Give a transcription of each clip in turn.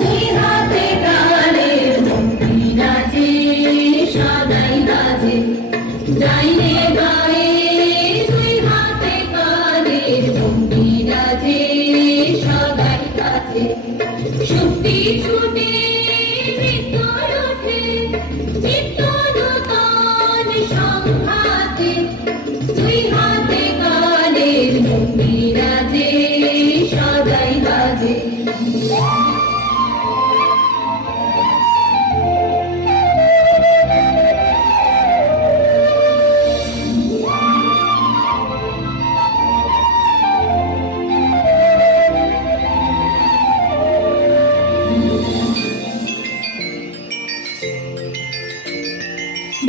দুই হাতে তালের ধুমকি নাচে, সদাই বাজে যাই রে গায়ে। দুই হাতে তালের ধুমকি নাচে, সদাই বাজে শক্তি ছুটে নৃত্য ওঠে, চিত্ত নূতন সংঘাতে। দুই হাতে তালের ধুমকি নাচে, সদাই বাজে।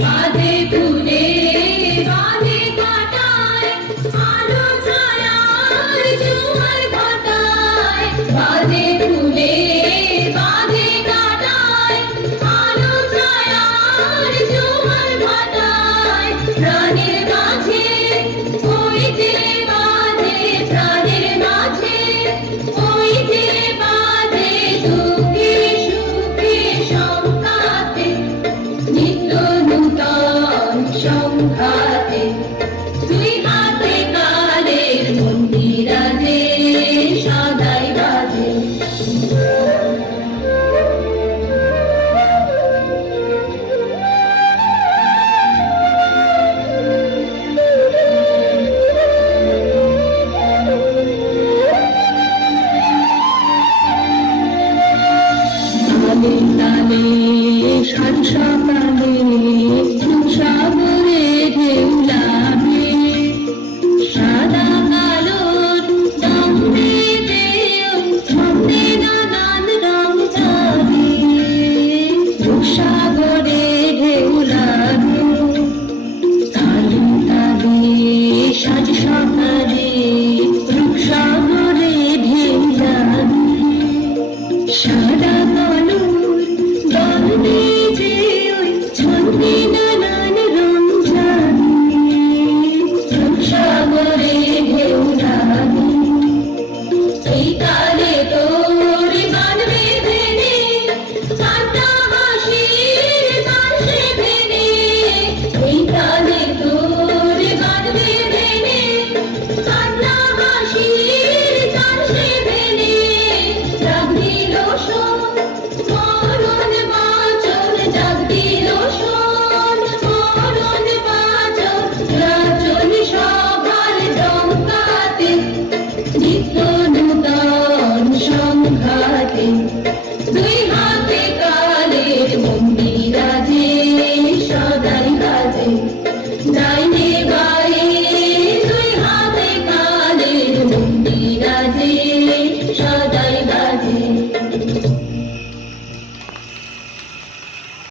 বাজে ফুলে বাজে কাঁটায়, আলো ছায়ায় জোয়ার ভাটায়। বাজে ফুলে বাজে কাঁটায়, আলো ছায়ায় জোয়ার ভাটায়। প্রাণের